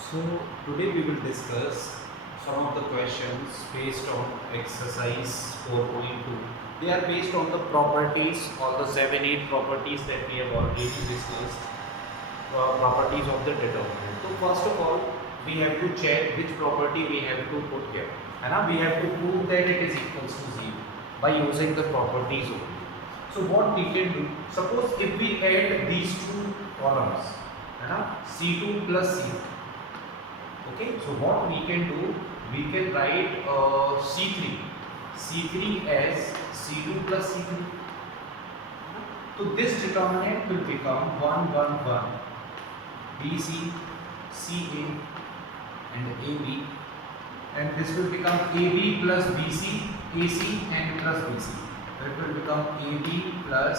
So today we will discuss some of the questions based on exercise 4.2. They are based on the properties, all the 7-8 properties that we have already discussed, properties of the determinant. So first of all, we have to check which property we have to put here. And we have to prove that it is equals to 0 by using the properties only. So what we can do, suppose if we add these two columns, C2 plus C3. Okay, so what we can do, we can write C3 as C2 plus C3. So this determinant will become 1, 1, 1, BC, CA and AB, and this will become AB plus BC, AC and plus BC. So it will become AB plus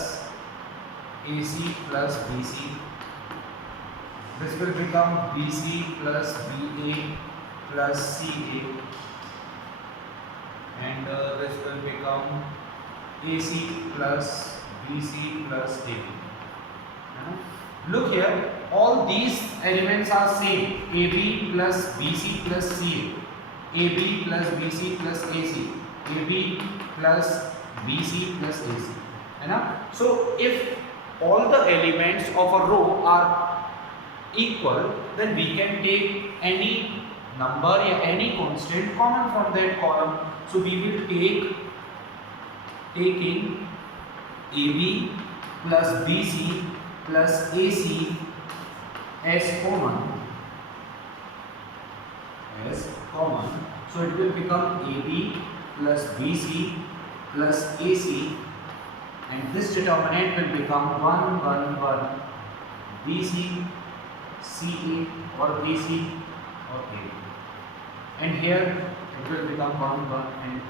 AC plus BC. This will become BC plus BA plus CA, and this will become AC plus BC plus AB. Look here, all these elements are same. AB plus BC plus CA, AB plus BC plus AC, AB plus BC plus AC. So if all the elements of a row are equal, then we can take any number or any constant common from that column. So we will taking AB plus BC plus AC as common. So it will become AB plus BC plus AC, and this determinant will become 1, 1, 1, BC, CA or BC or A, and here it will become 1, 1 and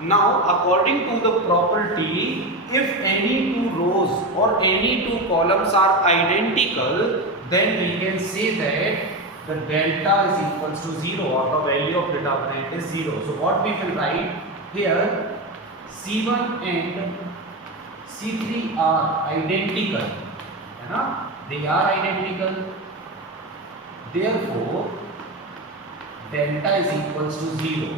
now according to the property, if any two rows or any two columns are identical, then we can say that the delta is equals to 0 or the value of determinant is 0. So what we will write here, C1 and C3 are identical. They are identical. Therefore, delta is equals to 0.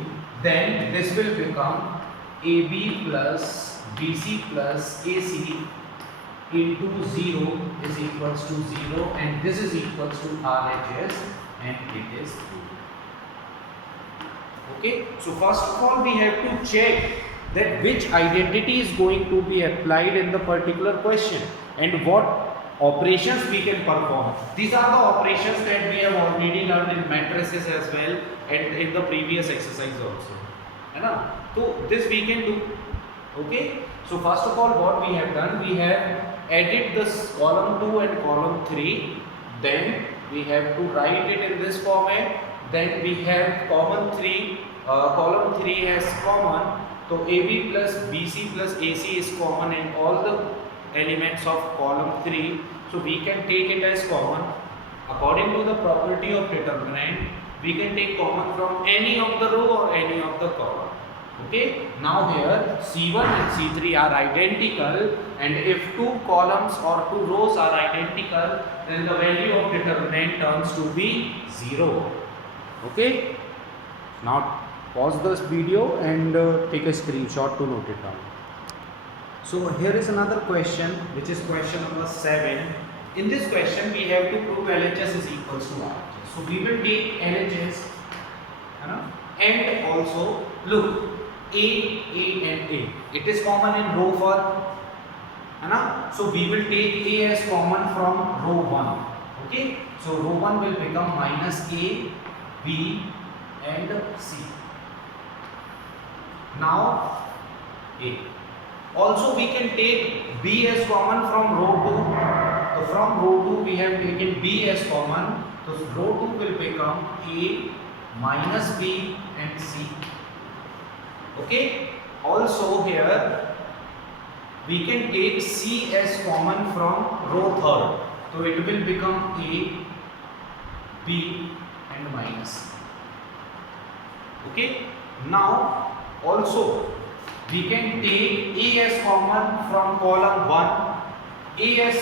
Then this will become AB plus BC plus AC into 0 is equals to 0, and this is equals to RHS, and it is 2. Okay, so first of all we have to check that which identity is going to be applied in the particular question and what operations we can perform. These are the operations that we have already learned in matrices as well and in the previous exercise also. So this we can do. Okay, so first of all what we have done, we have added this column 2 and column 3, then we have to write it in this format. Then we have column 3 has common, so AB plus BC plus AC is common and all the elements of column 3, so we can take it as common. According to the property of determinant, we can take common from any of the row or any of the column. Okay, now here C1 and C3 are identical, and if two columns or two rows are identical, then the value of determinant turns to be 0. Okay, now pause this video and take a screenshot to note it down. So here is another question, which is question number 7. In this question we have to prove LHS is equals to RHS. So we will take LHS and also look A and A. It is common in row 1. So we will take A as common from row 1. Okay, so row 1 will become minus A, B and C. Now A. Also we can take B as common from row 2. So from row 2 we have taken B as common. So row 2 will become A minus B and C. Okay. Also here we can take C as common from row 3rd. So it will become A, B and minus C. Okay. Now also we can take A as common from column 1. A as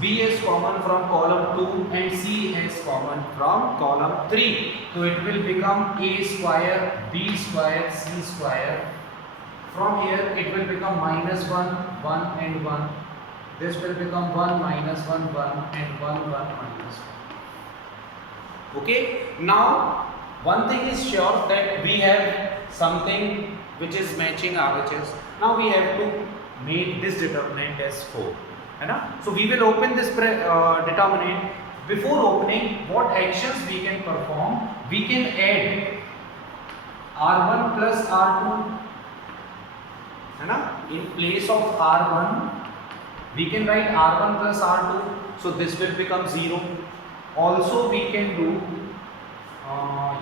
B is common from column 2 and C is common from column 3. So it will become A square, B square, C square. From here it will become minus 1, 1 and 1. This will become 1 minus 1, 1 and 1, 1 minus 1. Okay. Now one thing is sure that we have something which is matching RHS. Now we have to make this determinant as 4. So we will open this determinant. Before opening, what actions we can perform? We can add R1 plus R2. In place of R1, we can write R1 plus R2. So this will become 0. Also we can do,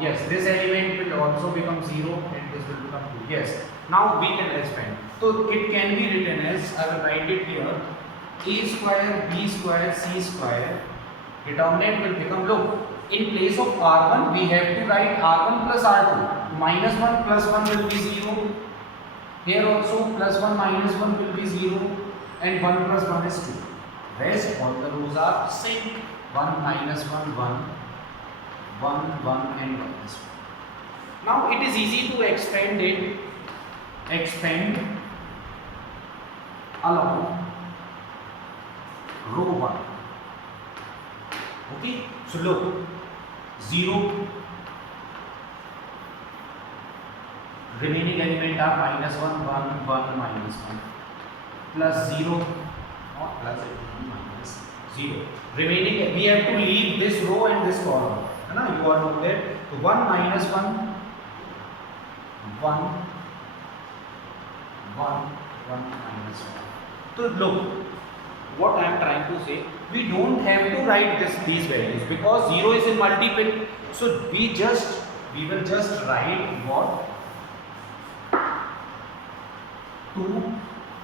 yes, this element will also become 0 and this will become 2. Yes. Now we can expand. So it can be written as, I will write it here, A square, B square, C square. Determinant will become, look, in place of R1 we have to write R1 plus R2. Minus 1 plus 1 will be 0. Here also plus 1 minus 1 will be 0 and 1 plus 1 is 2. Rest all the rows are same. 1 minus 1, 1, 1, 1 and 1 is 1. Now it is easy to expand it. Expand along row 1. Okay, so look, 0, remaining element are minus 1, 1, 1, minus 1, plus 0, not plus it, minus 0. Remaining, we have to leave this row and this column. You are know that. So 1 minus 1, 1, 1, 1 minus 1. So look, what I am trying to say, we don't have to write these values because 0 is in multiple. So we will just write what? 2.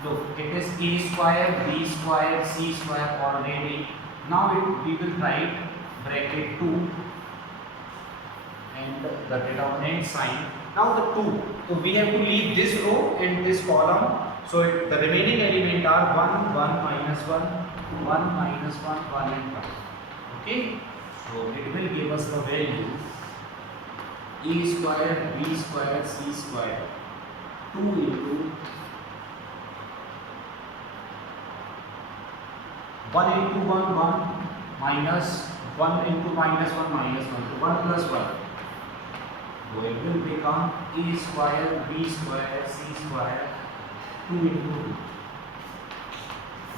Look, it is A square, B square, C square already. Now we will write bracket 2 and the determinant sign. Now the 2. So we have to leave this row and this column. So the remaining element are 1, 1 minus 1, 1 minus 1, 1 and 1. Okay. So it will give us the value A square, B square, C square, 2 into 1 into 1, 1 minus 1 into minus 1 minus 1. So 1 plus 1. So it will become A square, B square, C square, 2 into 2.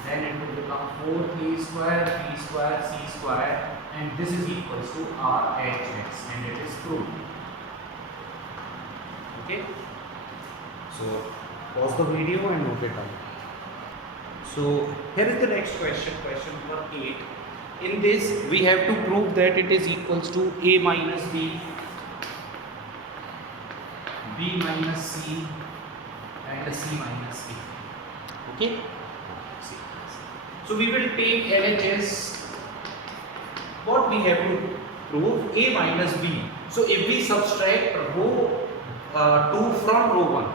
Then it will become 4A square, B square, C square, and this is equals to RHS, and it is proved. Okay. So pause the video and note it down. So here is the next question, question number 8. In this we have to prove that it is equals to A minus B, B minus C and C minus A. Okay. So we will take LHS. What we have to prove? A minus B. So if we subtract row 2 from row 1,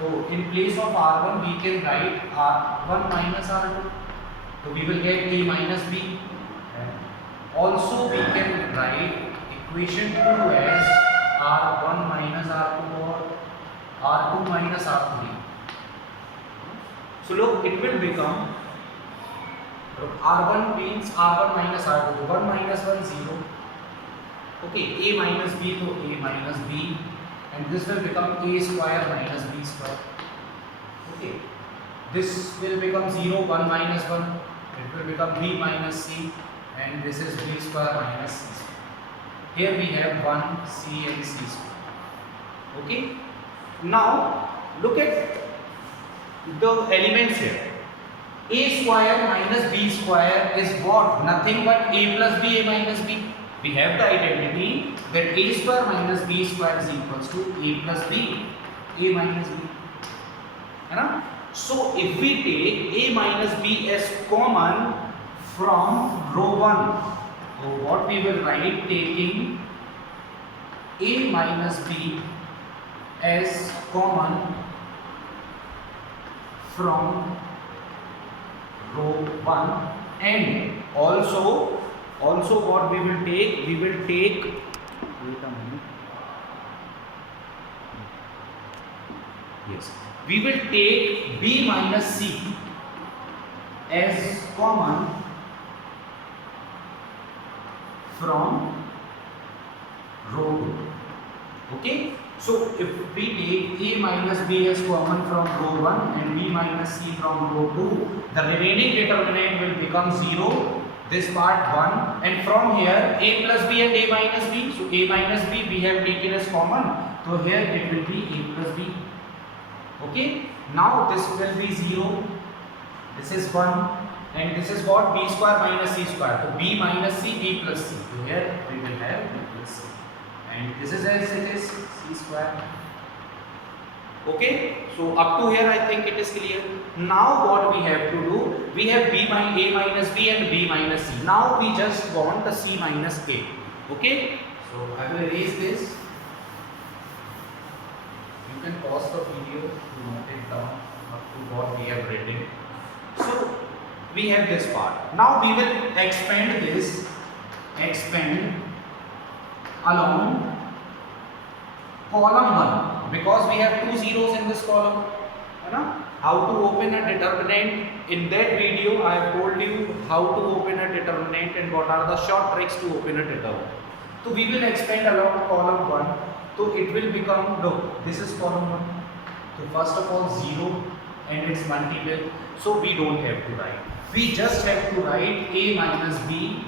so in place of R1 we can write R1 minus R2. So we will get A minus B. Also we can write equation 2 as R1 minus R2 or R2 minus R3. So look, it will become, R1 means R1 minus R2. 1 minus 1, 0. Okay, A minus B to A minus B. And this will become A square minus B square. Okay. This will become 0, 1 minus 1. It will become B minus C. And this is B square minus C square. Here we have 1, C and C square. Okay. Now, look at the elements here. A square minus B square is what? Nothing but A plus B, A minus B. We have the identity that A square minus B square is equals to A plus B, A minus B. So if we take A minus B as common from row 1, so what we will write, taking A minus B as common from row 1, and also what we will take, wait a minute, yes, we will take B minus C as common from row 2. Okay, so if we take A minus B as common from row 1 and B minus C from row 2, the remaining determinant will become 0, this part 1, and from here A plus B and A minus B, so A minus B we have taken as common, so here it will be A plus B. Okay, now this will be 0, this is 1, and this is what, B square minus C square, so B minus C, B plus C, so here we will have B plus C, and this is as it is, C square. Okay, so up to here I think it is clear. Now what we have to do, we have A minus B and B minus C. Now we just want the C minus A. Okay, so I will erase this. You can pause the video to note it down up to what we have written. So we have this part. Now we will expand this, along column 1, because we have 2 zeros in this column. How to open a determinant, in that video I have told you how to open a determinant and what are the short tricks to open a determinant. So we will expand along column 1, so it will become, look, this is column 1, so first of all 0 and its multiple, so we don't have to write, we just have to write A minus B,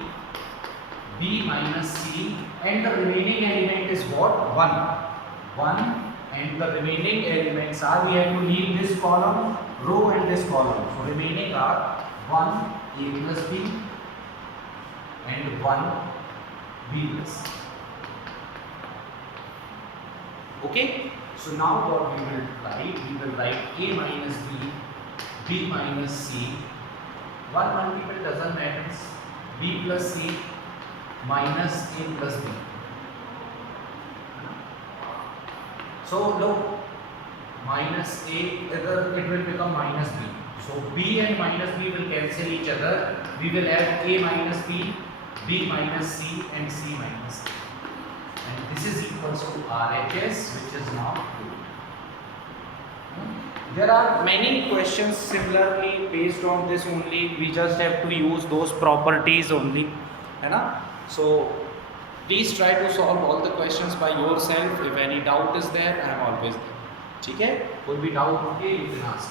B minus C, and the remaining element is what, 1, and the remaining elements are, we have to leave this column, row and this column, so remaining are 1 A plus B and 1 B plus C. Okay, so now what we will write A minus B, B minus C, 1 multiple doesn't matter, B plus C minus A plus B. So look, minus A, it will become minus B. So B and minus B will cancel each other. We will have A minus B, B minus C, and C minus A. And this is equals to RHS, which is now 2. There are many questions similarly based on this only. We just have to use those properties only. So please try to solve all the questions by yourself. If any doubt is there, I am always there. ठीक है? कोई भी doubt हो, you can ask.